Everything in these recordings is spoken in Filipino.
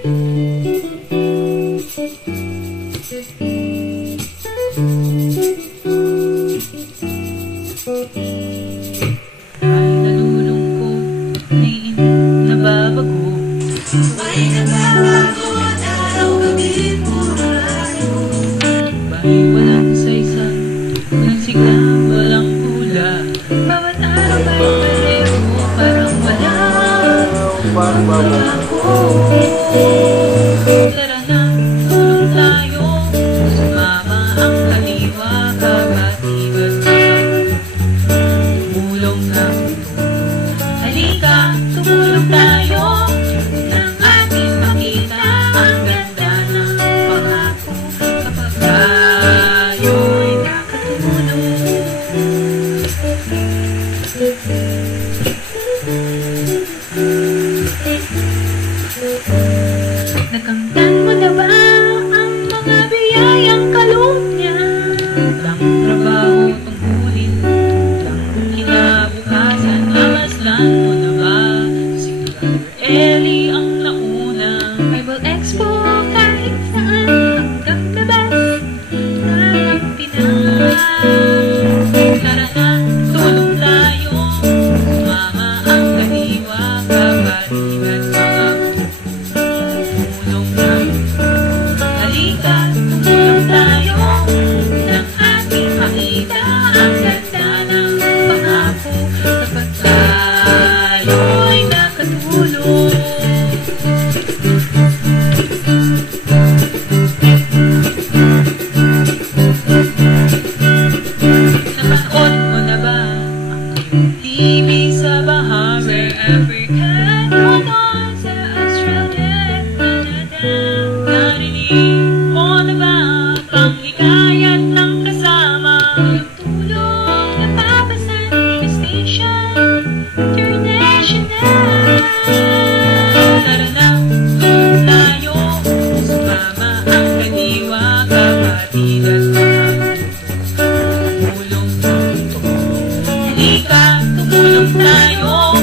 Ay nalulungkot, naiinip, nababago. Ay nababago at araw-gabi puro layo. Bahay walang saysay, walang sigla, walang hula. Bawat araw ay pareho, parang wala ako. Tara na, tulong tayo. Sumama ang kaliwa, kabatigan na. Tumulong na ito. Halika, tumulong tayo. Nang ating makita ang ganda ng pangako. Kapag tayo'y nakatulong. Nakamtan mo na ba ang mga biyayang kaloonya? Walang trabaho tungkulin, walang kinabukasan. Namasdan mo na ba si Brother Eli ang nauna? Bible Expo kahit saan hanggang labas ng Pinas. Tara na, tulong tayo. Sumama ang kaliwa, kabatigan mga tulong na. Halika, tumulong tayo. Nang ating makita ang ganda ng pangako. Kapag tayo'y nakatulong. Napanood mo na ba ang TV sa Bahamas, African o sa Australia at Canada? Narinig mo na ba panghikayat ng kasama? Yung tulong na papasan ni Station International. Tara na, tulong tayo. Sumama ang kaliwa, kabatigan mga tulong na ito. Halika, tumulong tayo.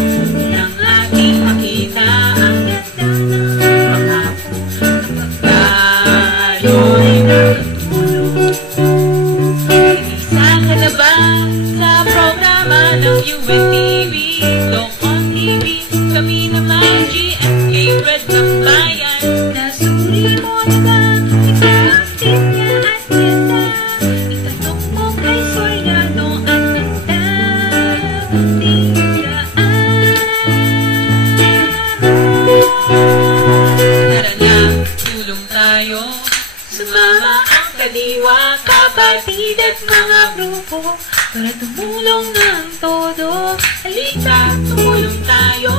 Nang ating makita ang ganda ng pangako. Kapag tayo'y nakatulong. Isa ka na ba sa programa ng UNTV? Lokon TV, kami naman GMK Red ng Bayan. Nasuri mo na ba ito ang tinya at ganda? Itanong mo kay Soriano at ganda. Tara na, tulong tayo. Sumama ang kaliwa, kapatid at mga grupo. Para tumulong ng todo. Halika, tumulong tayo.